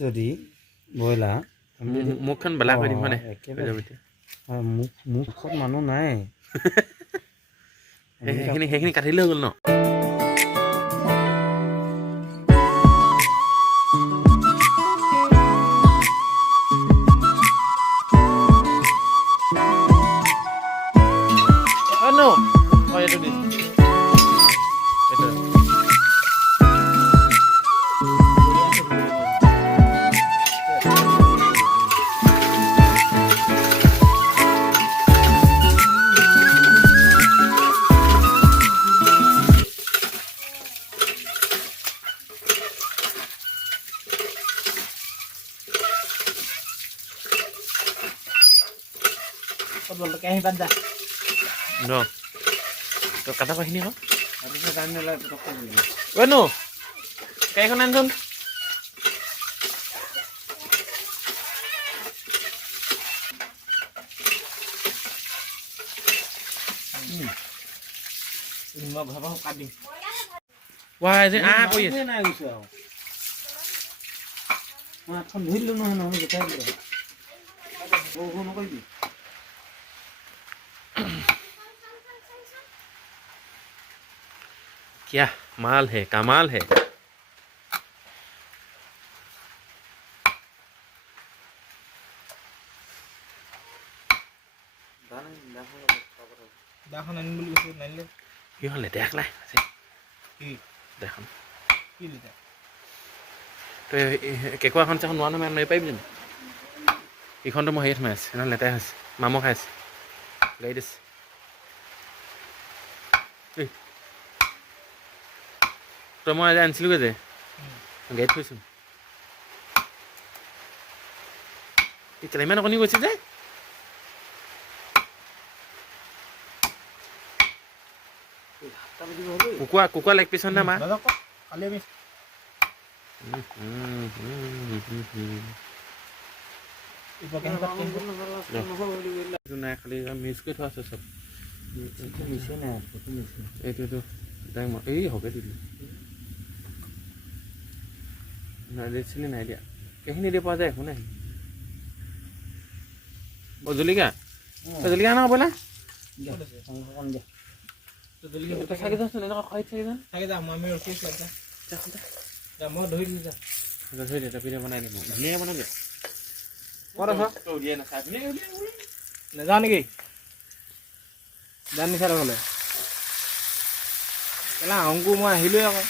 যদি বইলা মুখখন বেলা কৰি দিম মানে মুখত মানুহ নাই সেইখিনি কাটি লৈ গ'ল ন no oh itu di itu Belum pakai hebat dah. no তো kata apa ini kok Harusnya tanya lah toko dulu. Wano kayak kan Anton Ini mau berapa kading? wah ini apa ya Ini naik bisa. Nah, kan hilang nah kita hilang. Oh, mau kau क्या माल है कमाल है Dahan ini beli itu nanya. Iya ledek lah sih. Dahan. Ini dah. Tuh kayak gua kan cakap nuan nama yang naik jen. Ikon tuh mau hias mas, ini ledek has, mamok has, ladies. তই মই আজি আনিছিলোগৈ যে গাড়ীত থৈছোঁ এতিয়া ইমান অকণি গৈছে যে কুকুৰা লেগ পিছ নে মা নাই খালি মিক্স কৰি থোৱা আছে চব এইটো এই হকে দিলোঁ ৰেড নাই দিয়া কেইখিনি দি পোৱা যায় একো নাই জলকীয়া জলকীয়া আনা ব'লা চাকি যাচোন এনেকুৱা খাই চাকি যাম আমি ৰখি আছোঁ মই ধৰি দিছোঁ ধৰি দে পিঠা বনাই দিম ধুনীয়াকৈ বনাবি ক'ত আছ নাযাওঁ নেকি জান নিচাৰ হ'লে কেলা অংকু মই আহিলোৱে আকৌ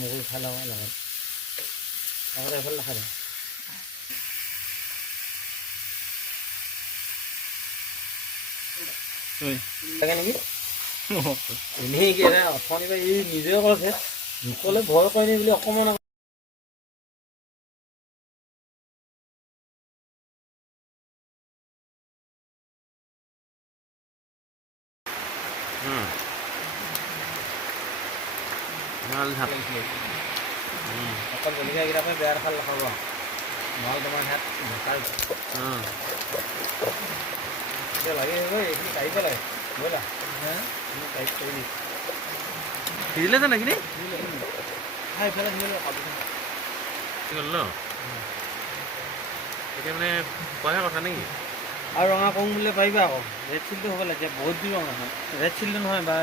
মগুৰ খাই লওঁ লগত আগতে এইফালে নাখায় লাগে নেকি এনেই কি অথনিৰ পৰা এই নিজে কৈছে নক'লে ভয় কৰে নি বুলি অকণমান অকল জলকীয়াকেইটাকে বেয়া খাল নাখাব নহ'লে তোমাৰ হাত ঢকাৰ লাগে এইখিনি কাঢ়িব লাগে ব'লা টাইট কৰি দি সিজিলে জানো এইখিনি খাই ইফালে সিজিলে গ'ল ন এতিয়া মানে কোৱাহে কথা নেকি আৰু ৰঙা কওঁ বুলিলে পাৰিবা আকৌ ৰেড চিলটো হ'ব লাগে বহুত দিন ৰঙা ৰেড চিলটো নহয় বা